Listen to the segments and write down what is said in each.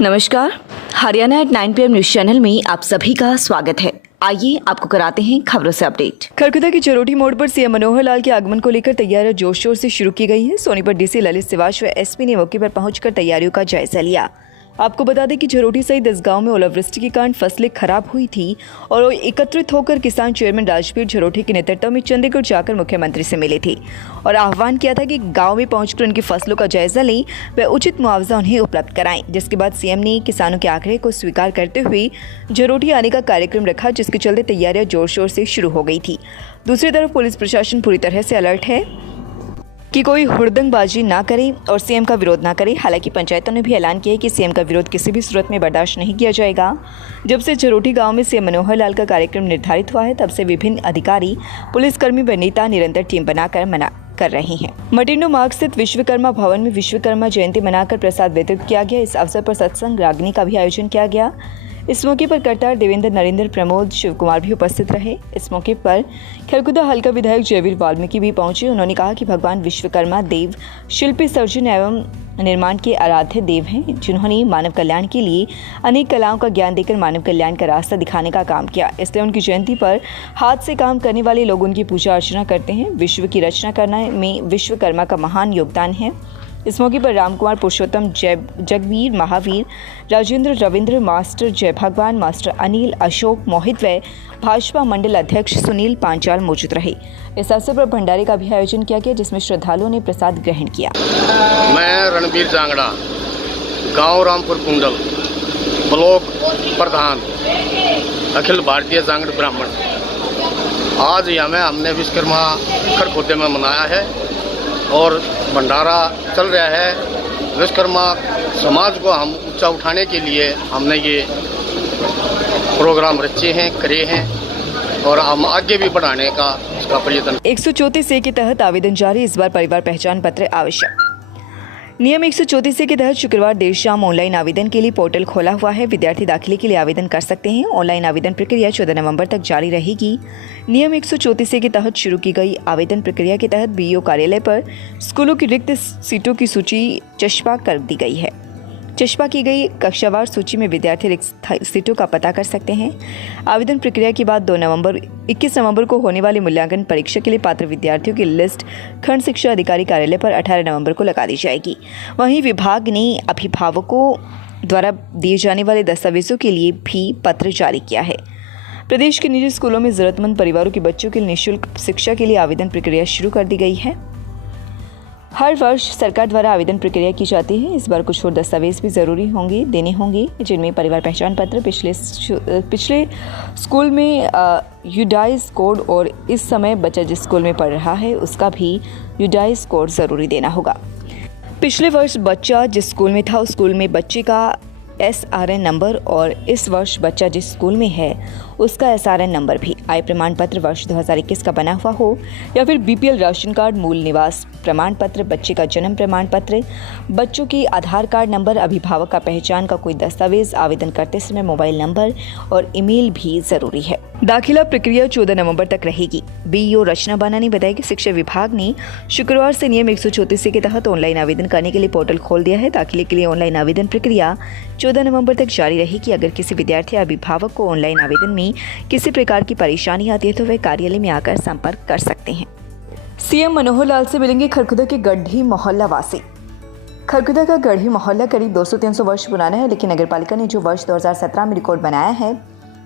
नमस्कार, Haryana at 9 PM news channel में आप सभी का स्वागत है। आइए आपको कराते हैं खबरों से अपडेट। खरखुदा की चरोटी मोड़ पर सीएम मनोहर लाल के आगमन को लेकर तैयारियां जोर शोर से शुरू की गई है। सोनीपत डीसी ललित श्रीवास्तव व एसपी ने मौके पर पहुंचकर तैयारियों का जायजा लिया। आपको बता दें कि चरोटी सहित इस गांव में ओलावृष्टि के कारण फसलें खराब हुई थी और एकत्रित होकर किसान चेयरमैन राजवीर झरोटी के नेतृत्व में चंडीगढ़ जाकर मुख्यमंत्री से मिले थे और आह्वान किया था कि गांव में पहुंचकर उनकी फसलों का जायजा लें व उचित मुआवजा उन्हें उपलब्ध कराएं। जिसके बाद सीएम ने किसानों के आग्रह को स्वीकार करते हुए झरोटी आने का कार्यक्रम रखा, जिसके चलते तैयारियां जोर शोर से शुरू हो गई थी। दूसरी तरफ पुलिस प्रशासन पूरी तरह से अलर्ट है कि कोई हुड़दंगबाजी ना करे और सीएम का विरोध ना करे। हालांकि पंचायतों ने भी ऐलान किया है कि सीएम का विरोध किसी भी सूरत में बर्दाश्त नहीं किया जाएगा। जब से झरोटी गांव में सीएम मनोहर लाल का कार्यक्रम निर्धारित हुआ है, तब से विभिन्न अधिकारी, पुलिसकर्मी व नेता निरंतर टीम बनाकर मना कर रहे हैं। मटिंडो मार्ग स्थित विश्वकर्मा भवन में विश्वकर्मा जयंती मनाकर प्रसाद वितरित किया गया। इस अवसर पर सत्संग रागनी का भी आयोजन किया गया। इस मौके पर करतार देवेंद्र, नरेंद्र, प्रमोद, शिव कुमार भी उपस्थित रहे। इस मौके पर खरखुदा हल्का विधायक जयवीर वाल्मीकि भी पहुंचे। उन्होंने कहा कि भगवान विश्वकर्मा देव शिल्पी, सर्जन एवं निर्माण के आराध्य देव हैं, जिन्होंने मानव कल्याण के लिए अनेक कलाओं का ज्ञान देकर मानव कल्याण का रास्ता दिखाने का काम किया। इसलिए उनकी जयंती पर हाथ से काम करने वाले लोग उनकी पूजा अर्चना करते हैं। विश्व की रचना करने में विश्वकर्मा का महान योगदान है। इस मौके पर रामकुमार, पुरुषोत्तम, जगवीर, महावीर, राजेंद्र, रविंद्र, मास्टर जय भगवान, मास्टर अनिल, अशोक, मोहित व भाजपा मंडल अध्यक्ष सुनील पांचाल मौजूद रहे। इस अवसर पर भंडारे का भी आयोजन किया गया, जिसमें श्रद्धालुओं ने प्रसाद ग्रहण किया। मैं रणबीर जांगड़ा, गांव रामपुर कुंडल, ब्लॉक प्रधान, अखिल भारतीय जांगड़ ब्राह्मण। आज यहाँ में हमने विश्वकर्मा खरखुदे में मनाया है और भंडारा चल रहा है। विश्वकर्मा समाज को हम ऊंचा उठाने के लिए हमने ये प्रोग्राम रचे हैं, करे हैं और हम आगे भी बढ़ाने का इसका प्रयत्न। 134A के तहत आवेदन जारी। इस बार परिवार पहचान पत्र आवश्यक। नियम 134A के तहत शुक्रवार देर शाम ऑनलाइन आवेदन के लिए पोर्टल खोला हुआ है। विद्यार्थी दाखिले के लिए आवेदन कर सकते हैं। ऑनलाइन आवेदन प्रक्रिया 14 नवंबर तक जारी रहेगी। नियम 134A के तहत शुरू की गई आवेदन प्रक्रिया के तहत बीईओ कार्यालय पर स्कूलों की रिक्त सीटों की सूची चस्पा कर दी गई है। चस्पा की गई कक्षावार सूची में विद्यार्थी रिक्त सीटों का पता कर सकते हैं। आवेदन प्रक्रिया के बाद 21 नवंबर को होने वाली मूल्यांकन परीक्षा के लिए पात्र विद्यार्थियों की लिस्ट खंड शिक्षा अधिकारी कार्यालय पर 18 नवंबर को लगा दी जाएगी। वहीं विभाग ने अभिभावकों द्वारा दिए जाने वाले दस्तावेजों के लिए भी पत्र जारी किया है। प्रदेश के निजी स्कूलों में जरूरतमंद परिवारों के बच्चों के लिए निःशुल्क शिक्षा के लिए आवेदन प्रक्रिया शुरू कर दी गई है। हर वर्ष सरकार द्वारा आवेदन प्रक्रिया की जाती है। इस बार कुछ और दस्तावेज भी ज़रूरी देने होंगे, जिनमें परिवार पहचान पत्र, पिछले स्कूल में यूडाइस कोड और इस समय बच्चा जिस स्कूल में पढ़ रहा है उसका भी यूडाइस कोड ज़रूरी देना होगा। पिछले वर्ष बच्चा जिस स्कूल में था उस स्कूल में बच्चे का SRN नंबर और इस वर्ष बच्चा जिस स्कूल में है उसका SRN नंबर भी, आय प्रमाण पत्र वर्ष 2021 का बना हुआ हो या फिर BPL राशन कार्ड, मूल निवास प्रमाण पत्र, बच्चे का जन्म प्रमाण पत्र, बच्चों की आधार कार्ड नंबर, अभिभावक का पहचान का कोई दस्तावेज, आवेदन करते समय मोबाइल नंबर और ईमेल भी जरूरी है। दाखिला प्रक्रिया 14 नवंबर तक रहेगी। बीईओ रचना बाना ने बताया कि शिक्षा विभाग ने शुक्रवार से नियम 134A के तहत ऑनलाइन आवेदन करने के लिए पोर्टल खोल दिया है। दाखिले के लिए ऑनलाइन आवेदन प्रक्रिया 14 नवंबर तक जारी रहेगी। अगर किसी विद्यार्थी या अभिभावक को ऑनलाइन आवेदन में किसी प्रकार की परेशानी आती है तो वे कार्यालय में आकर संपर्क कर सकते हैं। सीएम मनोहर लाल से मिलेंगे खरखुदा के गढ़ी मोहल्ला वासी। खरखुदा का गढ़ी मोहल्ला करीब 200-300 वर्ष पुराना है, लेकिन नगरपालिका ने जो वर्ष 2017 में रिकॉर्ड बनाया है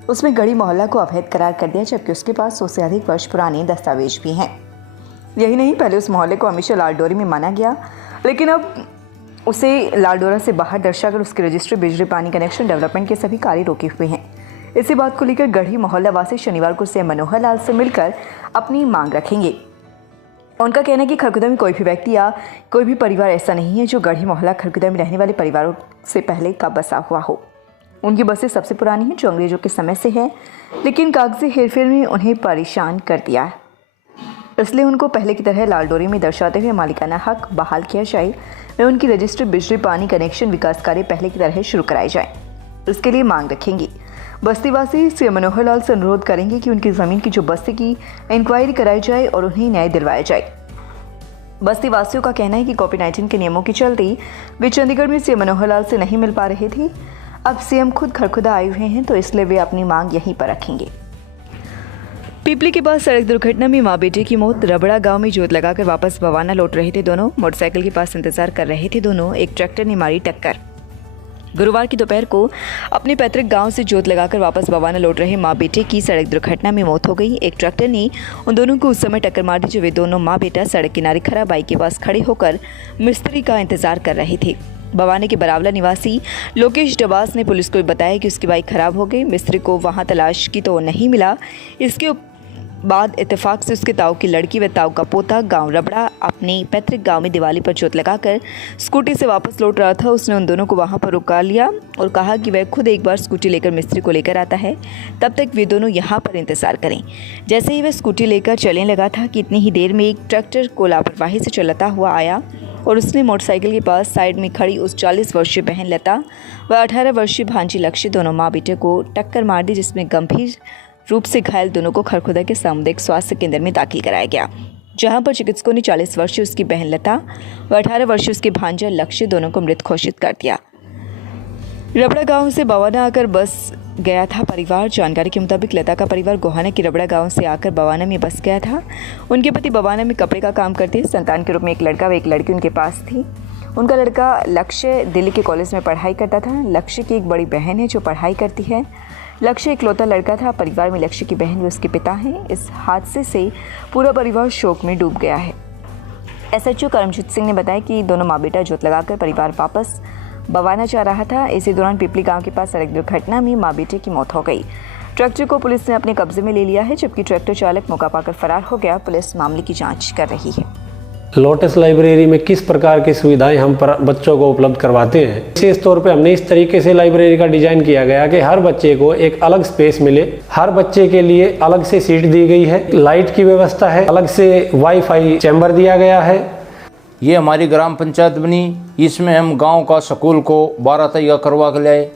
उसमें गढ़ी मोहल्ला को अवैध करार कर दिया, जबकि उसके पास 100 से अधिक वर्ष पुराने दस्तावेज भी हैं। यही नहीं, पहले उस मोहल्ले को हमेशा लालडोरी में माना गया, लेकिन अब उसे लालडोरा से बाहर दर्शाकर उसकी रजिस्ट्री, बिजली, पानी कनेक्शन, डेवलपमेंट के सभी कार्य रोके हुए हैं। इसी बात को लेकर गढ़ी मोहल्ला वासी शनिवार को सीएम मनोहर लाल से मिलकर अपनी मांग रखेंगे। उनका कहना है कि खरखुदा में कोई भी व्यक्ति या कोई भी परिवार ऐसा नहीं है जो गढ़ी मोहल्ला खरखुदा में रहने वाले परिवारों से पहले का बसा हुआ हो। उनकी बसें सबसे पुरानी हैं जो अंग्रेजों के समय से है, लेकिन कागजी हेरफेर में उन्हें परेशान कर दिया है। इसलिए उनको पहले की तरह लालडोरी में दर्शाते हुए मालिकाना हक बहाल किया जाए व उनकी रजिस्ट्री, बिजली, पानी कनेक्शन, विकास कार्य पहले की तरह शुरू कराए जाए। इसके लिए मांग रखेंगे। बस्तीवासी सीएम मनोहर लाल से अनुरोध करेंगे कि उनकी ज़मीन की जो बस्ती की इंक्वायरी कराई जाए और उन्हें न्याय दिलवाया जाए। बस्ती वासियों का कहना है कि कोविड-19 के नियमों के चलते वे चंडीगढ़ में सीएम मनोहर लाल से नहीं मिल पा रहे थे। अब सीएम खुद खरखुदा आए हुए हैं तो इसलिए वे अपनी मांग यहीं पर रखेंगे। पिपली के पास सड़क दुर्घटना में मां बेटे की मौत। रबड़ा गांव में जोत लगाकर वापस बवाना लौट रहे थे दोनों। मोटरसाइकिल के पास इंतजार कर रहे थे दोनों। एक ट्रैक्टर ने मारी टक्कर। गुरुवार की दोपहर को अपने पैतृक गांव से जोत लगाकर वापस बवाना लौट रहे मां बेटे की सड़क दुर्घटना में मौत हो गई। एक ट्रैक्टर ने उन दोनों को उस समय टक्कर मार दी जब वे दोनों मां बेटा सड़क किनारे खड़ा बाइक के पास खड़े होकर मिस्त्री का इंतजार कर रहे थे। बवाने के बरावला निवासी लोकेश डबास ने पुलिस को बताया कि उसकी बाइक खराब हो गई। मिस्त्री को वहां तलाश की तो नहीं मिला। इसके बाद इत्तेफाक से उसके ताऊ की लड़की व ताऊ का पोता गांव रबड़ा अपने पैतृक गांव में दिवाली पर जोत लगाकर स्कूटी से वापस लौट रहा था। उसने उन दोनों को वहां पर रुका लिया और कहा कि वह खुद एक बार स्कूटी लेकर मिस्त्री को लेकर आता है, तब तक वे दोनों यहां पर इंतजार करें। जैसे ही वह स्कूटी लेकर चलने लगा था कि इतनी ही देर में एक ट्रैक्टर को लापरवाही से चलाता हुआ आया और उसने मोटरसाइकिल के पास साइड में खड़ी उस 40 वर्षीय बहन लता व 18 वर्षीय भांजी लक्ष्य दोनों माँ बेटे को टक्कर मार दी, जिसमें गंभीर रूप से घायल दोनों को खरखुदा के सामुदायिक स्वास्थ्य केंद्र में दाखिल कराया गया, जहां पर चिकित्सकों ने 40 वर्षीय उसकी बहन लता व 18 वर्षीय उसके भांजा लक्ष्य दोनों को मृत घोषित कर दिया। रबड़ा गांव से बवाना आकर बस गया था परिवार। जानकारी के मुताबिक लता का परिवार गोहाना के रबड़ा गांव से आकर बवाना में बस गया था। उनके पति बवाना में कपड़े का काम करते। संतान के रूप में एक लड़का व एक लड़की उनके पास थी। उनका लड़का लक्ष्य दिल्ली के कॉलेज में पढ़ाई करता था। लक्ष्य की एक बड़ी बहन है जो पढ़ाई करती है। लक्ष्य इकलौता लड़का था। परिवार में लक्ष्य की बहन व उसके पिता हैं। इस हादसे से पूरा परिवार शोक में डूब गया है। एसएचओ करमजीत सिंह ने बताया कि दोनों माँ बेटा जोत लगाकर परिवार वापस बवाना जा रहा था। इसी दौरान पिपली गांव के पास सड़क दुर्घटना में मां बेटे की मौत हो गई। ट्रैक्टर को पुलिस ने अपने कब्जे में ले लिया है, जबकि ट्रैक्टर चालक मौका पाकर फरार हो गया। पुलिस मामले की जांच कर रही है। लोटस लाइब्रेरी में किस प्रकार की सुविधाएं हम पर बच्चों को उपलब्ध करवाते हैं। विशेष तौर पे हमने इस तरीके से लाइब्रेरी का डिजाइन किया गया कि हर बच्चे को एक अलग स्पेस मिले। हर बच्चे के लिए अलग से सीट दी गई है, लाइट की व्यवस्था है, अलग से वाईफाई चैम्बर दिया गया है। ये हमारी ग्राम पंचायत बनी। इसमें हम गांव का स्कूल को 12 तैयार करवा के लाए।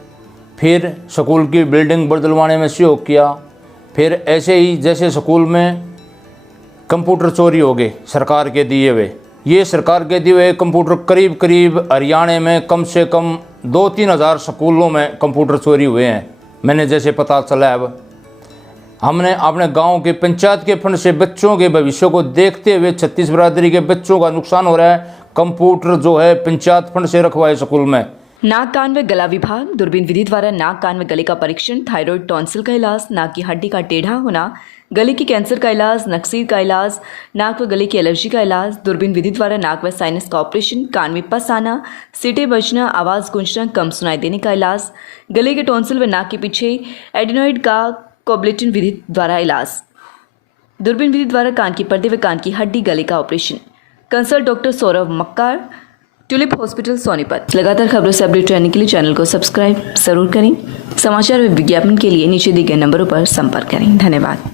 फिर स्कूल की बिल्डिंग बदलवाने में सहयोग किया। फिर ऐसे ही जैसे स्कूल में कंप्यूटर चोरी हो गए सरकार के दिए हुए, ये सरकार के दिए हुए कंप्यूटर करीब करीब हरियाणा में कम से कम 2-3 हज़ार स्कूलों में कंप्यूटर चोरी हुए हैं। मैंने जैसे पता चला अब हमने अपने गांव के पंचायत के फंड से बच्चों के भविष्य को देखते हुए 36 बिरादरी के बच्चों का नुकसान हो रहा है। कंप्यूटर जो है पंचायत फंड से रखवाए स्कूल में। नाक कान व गला विभाग दूरबीन विधि द्वारा नाक कान व गले का परीक्षण, थायराइड टॉन्सिल का इलाज, नाक की हड्डी का टेढ़ा होना, गले की कैंसर का इलाज, नक्सीर का इलाज, नाक व गले की एलर्जी का इलाज, दूरबीन विधि द्वारा नाक व साइनस का ऑपरेशन, कान में पस आना, सीटें बजना, आवाज़ गूंजना, कम सुनाई देने का इलाज, गले के टॉन्सिल व नाक के पीछे एडिनॉइड का कोब्लेटिन विधि द्वारा इलाज, दूरबीन विधि द्वारा कान की पर्दे व कान की हड्डी गले का ऑपरेशन। कंसल्ट डॉक्टर सौरभ मक्कार, ट्यूलिप हॉस्पिटल सोनीपत। लगातार खबरों से अपडेट रहने के लिए चैनल को सब्सक्राइब जरूर करें। समाचार व विज्ञापन के लिए नीचे दिए गए नंबरों पर संपर्क करें। धन्यवाद।